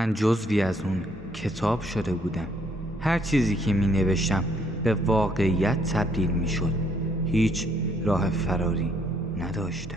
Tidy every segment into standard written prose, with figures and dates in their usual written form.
من جزوی از اون کتاب شده بودم. هر چیزی که می نوشتم به واقعیت تبدیل می شد. هیچ راه فراری نداشتم.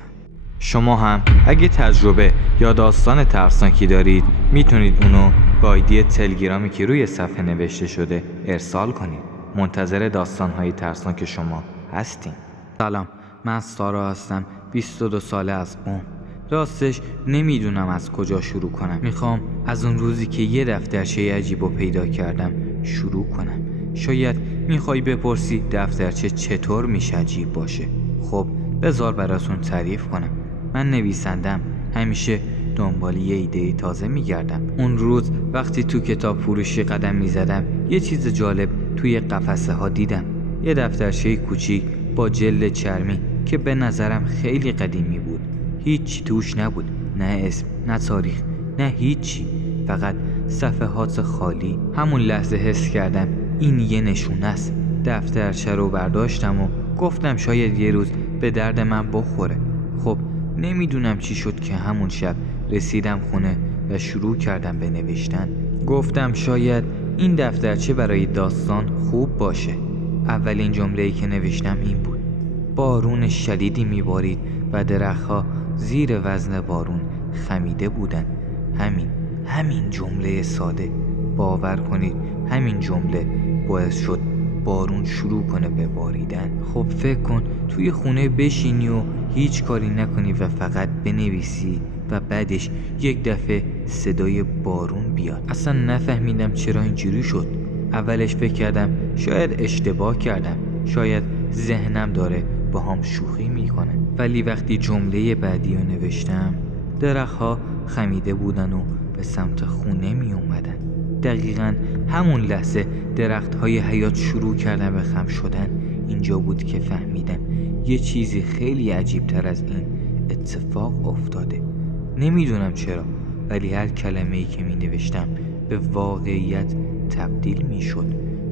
شما هم اگه تجربه یا داستان ترسناکی دارید میتونید اونو با آیدی تلگرامی که روی صفحه نوشته شده ارسال کنید. منتظر داستان‌های ترسناک شما هستیم. سلام، من سارا هستم، 22 ساله از قم. راستش نمیدونم از کجا شروع کنم. میخوام از اون روزی که یه دفترچه عجیب رو پیدا کردم شروع کنم. شاید میخوای بپرسی دفترچه چطور میشه عجیب باشه. خب بذار براتون تعریف کنم. من نویسندم، همیشه دنبال یه ایده تازه میگردم. اون روز وقتی تو کتاب فروشی قدم میزدم یه چیز جالب توی قفسه ها دیدم. یه دفترچه کوچیک با جلد چرمی که به نظرم خیلی قدیمی بود. هیچی توش نبود، نه اسم، نه تاریخ، نه هیچی، فقط صفحات خالی. همون لحظه حس کردم این یه نشونه است. دفترچه رو برداشتم و گفتم شاید یه روز به درد من بخوره. خب نمیدونم چی شد که همون شب رسیدم خونه و شروع کردم به نوشتن. گفتم شاید این دفترچه برای داستان خوب باشه. اولین جمله‌ای که نوشتم این بود: بارون شدیدی میبارید و درختها زیر وزن بارون خمیده بودن. همین جمله ساده، باور کنید همین جمله باعث شد بارون شروع کنه به باریدن. خب فکر کن توی خونه بشینی و هیچ کاری نکنی و فقط بنویسی و بعدش یک دفعه صدای بارون بیاد. اصلا نفهمیدم چرا اینجوری شد. اولش فکر کردم شاید اشتباه کردم، شاید ذهنم داره با هم شوخی میکنه. ولی وقتی جمله بعدی رو نوشتم، درختها خمیده بودن و به سمت خونه می اومدن. دقیقاً همون لحظه درخت‌های حیاط شروع کردن به خم شدن. اینجا بود که فهمیدم یه چیزی خیلی عجیب تر از این اتفاق افتاده. نمیدونم چرا، ولی هر کلمه‌ای که می نوشتم به واقعیت تبدیل می شد.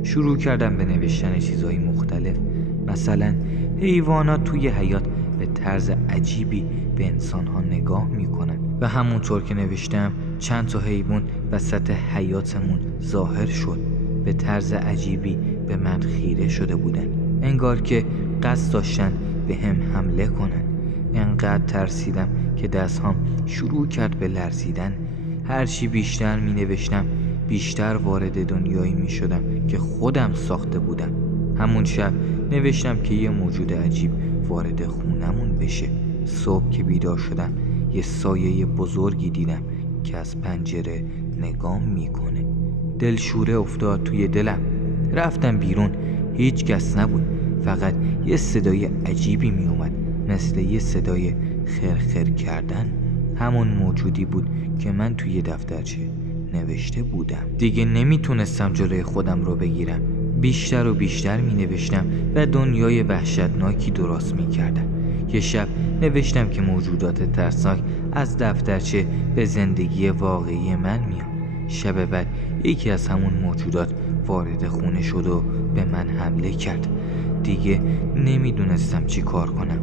شروع کردم به نوشتن چیزهای مختلف. مثلا حیوانات توی حیاط به طرز عجیبی به انسان‌ها نگاه میکنن و همونطور که نوشتم چند تا حیوان وسط حیاطمون ظاهر شد. به طرز عجیبی به من خیره شده بودن، انگار که قصد داشتن به هم حمله کنن. انقدر ترسیدم که دستهام شروع کرد به لرزیدن. هرچی بیشتر می نوشتم بیشتر وارد دنیایی می شدم که خودم ساخته بودم. همون شب نوشتم که یه موجود عجیب وارد خونمون بشه. صبح که بیدار شدم یه سایه بزرگی دیدم که از پنجره نگام میکنه. دلشوره افتاد توی دلم. رفتم بیرون، هیچ کس نبود، فقط یه صدای عجیبی میومد، مثل یه صدای خرخر کردن. همون موجودی بود که من توی دفترچه نوشته بودم. دیگه نمیتونستم جلوی خودم رو بگیرم. بیشتر و بیشتر می نوشتم و دنیای وحشتناکی درست می کردم. یه شب نوشتم که موجودات ترسناک از دفترچه به زندگی واقعی من میاد. شب بعد یکی از همون موجودات وارد خونه شد و به من حمله کرد. دیگه نمیدونستم چی کار کنم.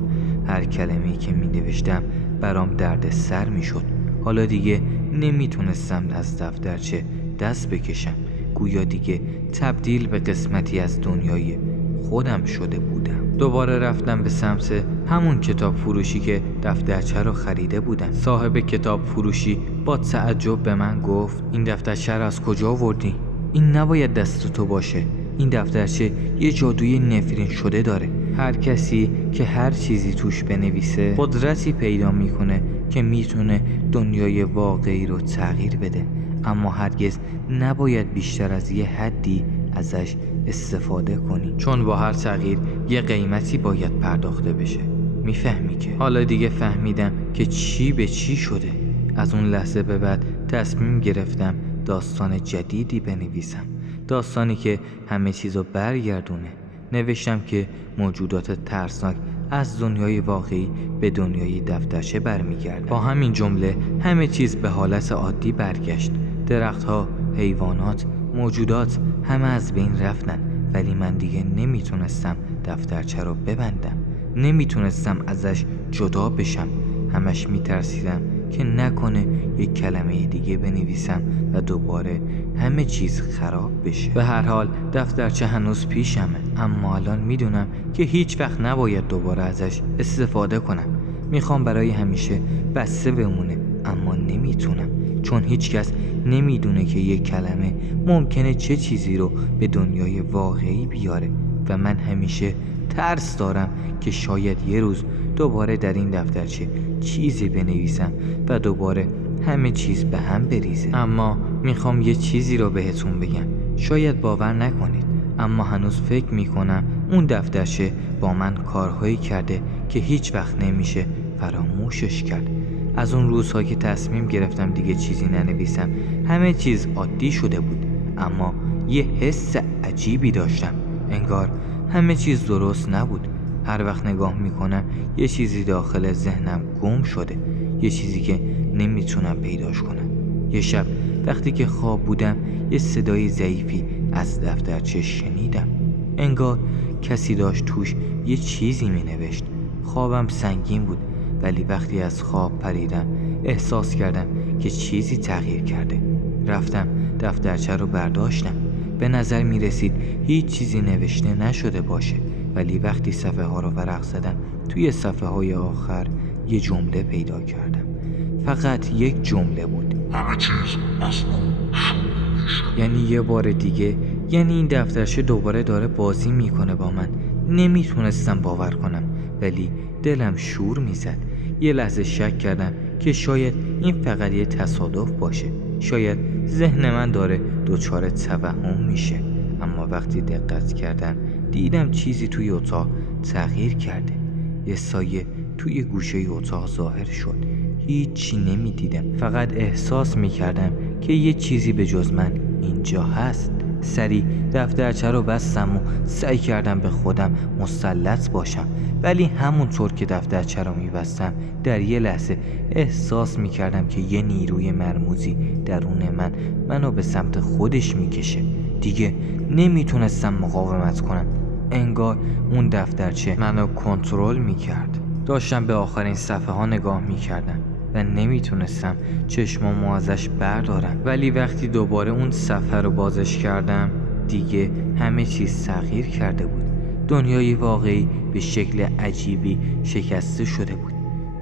هر کلمه‌ای که می نوشتم برام درد سر می شد. حالا دیگه نمیتونستم از دفترچه دست بکشم. گویا دیگه تبدیل به قسمتی از دنیای خودم شده بودم. دوباره رفتم به سمت همون کتاب فروشی که دفترچه رو خریده بودم. صاحب کتاب فروشی با تعجب به من گفت: این دفترچه رو از کجا آوردی؟ این نباید دست تو باشه. این دفترچه یه جادوی نفرین شده داره. هر کسی که هر چیزی توش بنویسه قدرتی پیدا میکنه که میتونه دنیای واقعی رو تغییر بده، اما هرگز نباید بیشتر از یه حدی ازش استفاده کنی، چون با هر تغییر یه قیمتی باید پرداخته بشه. میفهمی که؟ حالا دیگه فهمیدم که چی به چی شده. از اون لحظه به بعد تصمیم گرفتم داستان جدیدی بنویسم، داستانی که همه چیزو برگردونه. نوشتم که موجودات ترسناک از دنیای واقعی به دنیای دفترچه برمیگردن. با همین جمله همه چیز به حالت عادی برگشت. درختها، حیوانات، موجودات همه از بین رفتن، ولی من دیگه نمیتونستم دفترچه رو ببندم. نمیتونستم ازش جدا بشم. همش میترسیدم که نکنه یک کلمه دیگه بنویسم و دوباره همه چیز خراب بشه. به هر حال دفترچه هنوز پیشمه، اما الان میدونم که هیچ وقت نباید دوباره ازش استفاده کنم. میخوام برای همیشه بسته بمونه، اما نمیتونم، چون هیچ کس نمیدونه که یک کلمه ممکنه چه چیزی رو به دنیای واقعی بیاره و من همیشه ترس دارم که شاید یه روز دوباره در این دفترچه چیزی بنویسم و دوباره همه چیز به هم بریزه. اما میخوام یه چیزی رو بهتون بگم، شاید باور نکنید، اما هنوز فکر میکنم اون دفترچه با من کارهایی کرده که هیچ وقت نمیشه فراموشش کرد. از اون روزها که تصمیم گرفتم دیگه چیزی ننویسم همه چیز عادی شده بود، اما یه حس عجیبی داشتم، انگار همه چیز درست نبود. هر وقت نگاه میکنم یه چیزی داخل ذهنم گم شده، یه چیزی که نمیتونم پیداش کنم. یه شب وقتی که خواب بودم یه صدای ضعیفی از دفترچه شنیدم، انگار کسی داشت توش یه چیزی مینوشت. خوابم سنگین بود، ولی وقتی از خواب پریدم احساس کردم که چیزی تغییر کرده. رفتم دفترچه رو برداشتم. به نظر می رسید هیچ چیزی نوشته نشده باشه، ولی وقتی صفحه ها رو ورق زدم توی صفحه های آخر یه جمله پیدا کردم. فقط یک جمله بود: همه چیز از نو شروع میشه. یعنی یه بار دیگه، یعنی این دفترچه دوباره داره بازی میکنه با من. نمیتونستم باور کنم، ولی دلم شور میزد. یه لحظه شک کردم که شاید این فقط یه تصادف باشه، شاید ذهن من داره دچار توهم میشه. اما وقتی دقت کردم دیدم چیزی توی اتاق تغییر کرده. یه سایه توی گوشه اتاق ظاهر شد. هیچی نمیدیدم، فقط احساس میکردم که یه چیزی به جز من اینجا هست. سریع دفترچه رو بستم و سعی کردم به خودم مسلط باشم، ولی همونطور که دفترچه رو میبستم در یه لحظه احساس میکردم که یه نیروی مرموزی درون منو به سمت خودش میکشه. دیگه نمیتونستم مقاومت کنم، انگار اون دفترچه منو کنترل میکرد. داشتم به آخرین صفحه ها نگاه میکردم و نمیتونستم چشمامو ازش بردارم، ولی وقتی دوباره اون صفحه رو بازش کردم دیگه همه چیز تغییر کرده بود. دنیای واقعی به شکل عجیبی شکسته شده بود.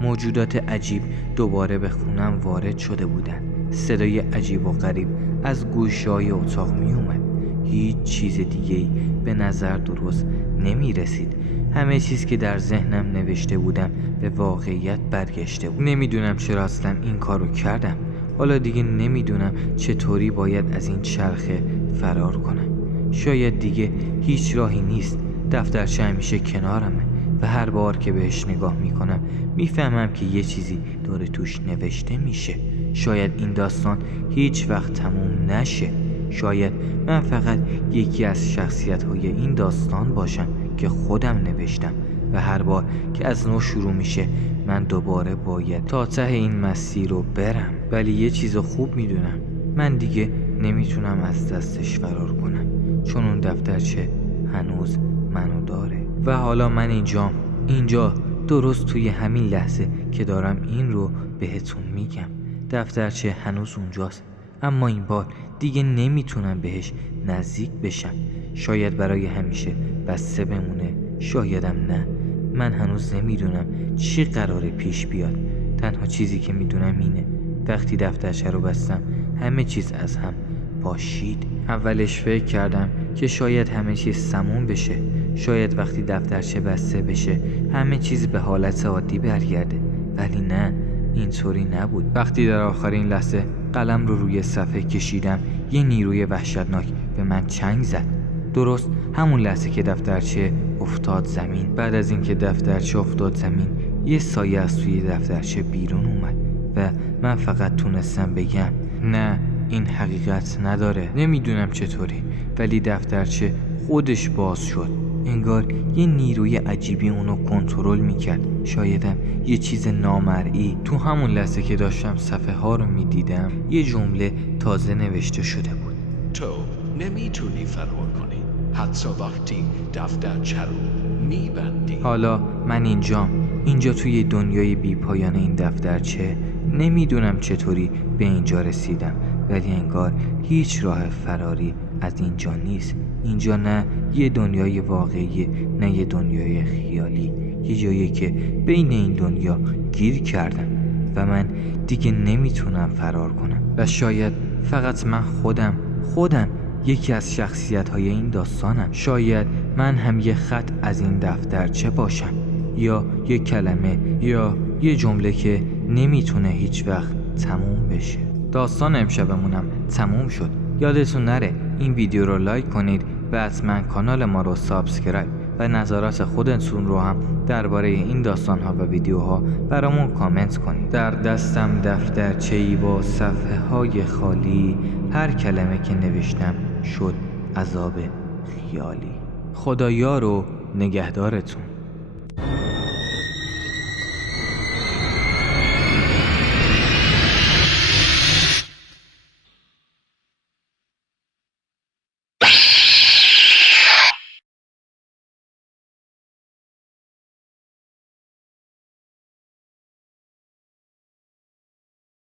موجودات عجیب دوباره به خونم وارد شده بودن. صدای عجیب و غریب از گوشه‌های اتاق می اومد. هیچ چیز دیگه‌ای به نظر درست نمی رسید. همه چیز که در ذهنم نوشته بودم به واقعیت برگشته بود. نمیدونم چرا اصلا این کارو کردم. حالا دیگه نمیدونم چطوری باید از این چرخه فرار کنم. شاید دیگه هیچ راهی نیست. دفترچه همیشه کنارمه و هر بار که بهش نگاه میکنم میفهمم که یه چیزی داره توش نوشته میشه. شاید این داستان هیچ وقت تموم نشه. شاید من فقط یکی از شخصیت‌های این داستان باشم که خودم نوشتم و هر بار که از نو شروع میشه من دوباره باید تا ته این مسیر رو برم. ولی یه چیز خوب میدونم، من دیگه نمیتونم از دستش فرار کنم، چون اون دفترچه هنوز منو داره و حالا من اینجا درست توی همین لحظه که دارم این رو بهتون میگم. دفترچه هنوز اونجاست، اما این بار دیگه نمیتونم بهش نزدیک بشم. شاید برای همیشه بسته بمونه، شایدم نه. من هنوز نمیدونم چی قراره پیش بیاد. تنها چیزی که میدونم اینه وقتی دفترچه رو بستم همه چیز از هم پاشید. اولش فکر کردم که شاید همه چیز تموم بشه، شاید وقتی دفترچه بسته بشه همه چیز به حالت عادی برگرده، ولی نه، اینطوری نبود. وقتی در آخرین لحظه قلم رو روی صفحه کشیدم یه نیروی وحشتناک به من چنگ زد. درست همون لحظه که دفترچه افتاد زمین. بعد از اینکه دفترچه افتاد زمین یه سایه از توی دفترچه بیرون اومد و من فقط تونستم بگم نه، این حقیقت نداره. نمیدونم چطوری، ولی دفترچه خودش باز شد. انگار یه نیروی عجیبی اونو کنترل میکرد. شایدم یه چیز نامرئی. تو همون لحظه که داشتم صفحه ها رو میدیدم یه جمله تازه نوشته شده بود: تو نمیتونی فرار کنی حتی وقتی دفترچه رو میبندی. حالا من اینجا توی دنیای بی پایان این دفترچه نمیدونم چطوری به اینجا رسیدم، ولی انگار هیچ راه فراری از اینجا نیست. اینجا نه یه دنیای واقعی، نه یه دنیای خیالی. یه جایی که بین این دنیا گیر کردم و من دیگه نمیتونم فرار کنم. و شاید فقط من خودم یکی از شخصیت‌های این داستانم. شاید من هم یه خط از این دفترچه باشم، یا یه کلمه، یا یه جمله که نمیتونه هیچ وقت تموم بشه. داستان امشبمونم تموم شد. یادتون نره این ویدیو رو لایک کنید و حتما کانال ما رو سابسکرایب و نظرات خودتون رو هم درباره این داستان‌ها و ویدیوها برامون کامنت کنید. در دستم دفترچه‌ای با صفحه‌های خالی، هر کلمه که نوشتم شد عذاب خیالی. خدایا رو نگهدارتون.